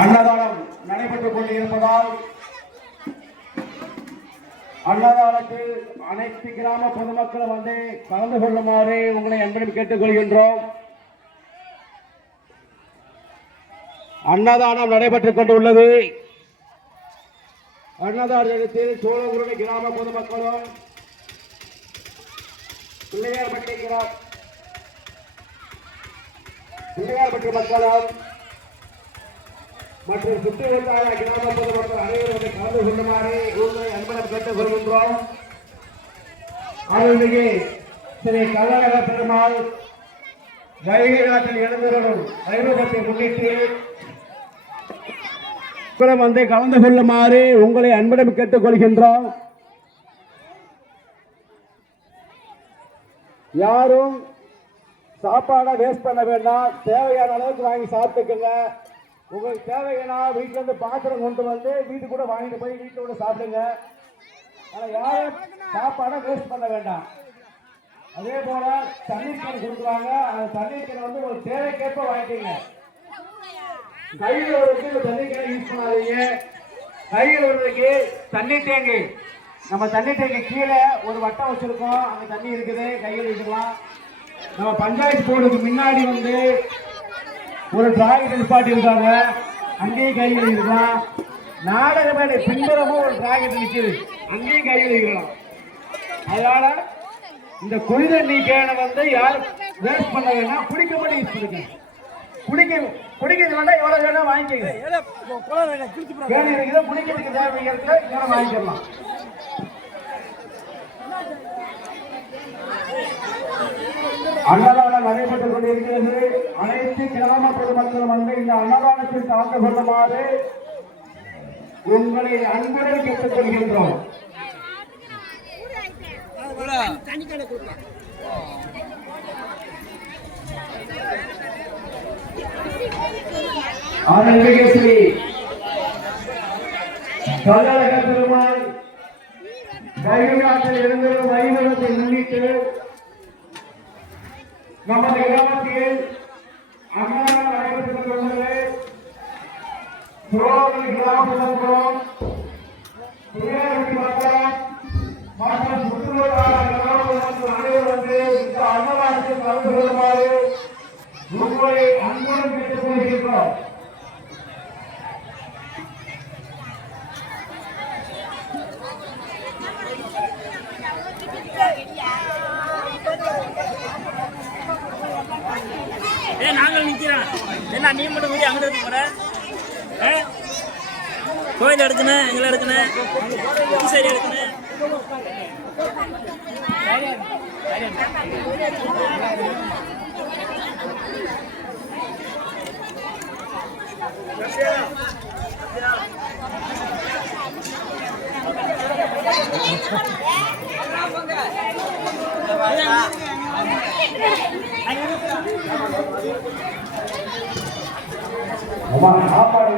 அன்னதானம் நடைபெற்றுக் கொண்டிருப்பதால் அன்னதானத்தில் அனைத்து கிராம பொதுமக்களும் வந்து கலந்து கொள்ளுமாறு உங்களை அன்புடன் கேட்டுக் கொள்கின்றோம். அன்னதானம் நடைபெற்றுக் கொண்டுள்ளது. அன்னதானத்தில் சோழகுருணி கிராம பொதுமக்களும் பிள்ளையார்பட்டி மக்களும் மற்றும் சுற்றுவட்டார கிராம பொதுமக்கள் அனைவரும் கலந்து கொள்ளுமாறு உங்களை அன்புடன் கேட்டுக் கொள்கின்றோம். அருள்மிகு ஸ்ரீ கள்ளழக பெருமாள் வைகை நாட்டில் எழுந்தருளும் வைபவத்தை முன்னிட்டு வந்து கலந்து கொள்ளுமாறு உங்களை அன்புடன் கேட்டுக் கொள்கின்றோம். யாரும் சாப்பாடை வேஸ்ட் பண்ண வேண்டாம். தேவையான அளவுக்கு வாங்கி சாப்பிட்டுக்குங்க. உங்களுக்கு தேவையான வீட்டுல இருந்து பாத்திரம் கொண்டு வந்து வீட்டுக்கு கூட வாங்கிட்டு போய் வீட்டுல கூட சாப்பிடுங்க. ஆனா யாரும் சாப்பாடை வேஸ்ட் பண்ண வேண்டாம். அதே போல தண்ணீர் கேன் கொடுக்குறாங்க. அந்த தண்ணீர் கேன் வந்து ஒரு தேவைக்கேற்ப வாங்கிக்கங்க. கையில் ஒரு தண்ணீர் கேன் யூஸ் பண்ணாதீங்க. கையில் ஒருவருக்கு தண்ணீர் டேங்கு, நம்ம தண்ணீர் டேங்கு கீழே ஒரு வட்டம் வச்சிருக்கோம். அங்க தண்ணி இருக்குது, கையில் வச்சுக்கலாம். நம்ம பஞ்சாயத்து போர்டுக்கு முன்னாடி வந்து ஒரு டிராக்டர் நிப்பாட்டி இருக்காங்க, அங்கேயும் கையில் இருக்கலாம். நாடக மேடை பின்புறமும் ஒரு டிராக்டர் நிற்குது, அங்கேயும் கையில் இருக்கலாம். அதனால இந்த குடிநீர் கேனை வந்து யாரும் வேஸ்ட் பண்ண வேண்டாம். குடிக்க மட்டும் யூஸ் பண்ணுங்க. குடிக்கிறது வேண்டாம், எவ்வளவு வேணா வாங்கிக்கங்க. கேணி இருக்குது, குடிக்கிறதுக்கு தேவைங்கிறதுல எவ்வளவு வாங்கிக்கலாம். அன்னதானம் நடைபெற்றுக் கொண்டிருக்கிறது. அனைத்து கிராம பொதுமக்கள் வந்து இந்த அன்னதானத்தில் கலந்து கொள்ளுமாறு உங்களை அன்புடன் கேட்டுக் கொள்கின்றோம். அருள்மிகு ஸ்ரீ கள்ளழக பெருமாள் வைகை நாட்டில் எழுந்தருளும் வைபவத்தை முன்னிட்டு நமது கிராமத்தில் அன்னதானம் நடைபெற்றுக் கொண்டுள்ளது. சோழகுருணி கிராம பொதுமக்களும் பிள்ளையார்பட்டி மக்களும் மற்றும் சுற்றுவட்டார கிராம பொதுமக்கள் அனைவரும் வந்து இந்த அன்னதானத்தில் கலந்து கொள்ளுமாறு உங்களை அன்புடன் கேட்டுக் கொள்கின்றோம். நாங்கள் நிற்கிறோம். என்ன நீ மட்டும் வீடு அங்கே எடுத்து போற? கோயில் எடுக்கணும், எங்களை எடுக்கணும், சரி எடுக்கணும். சாப்பாடு சாப்பாடு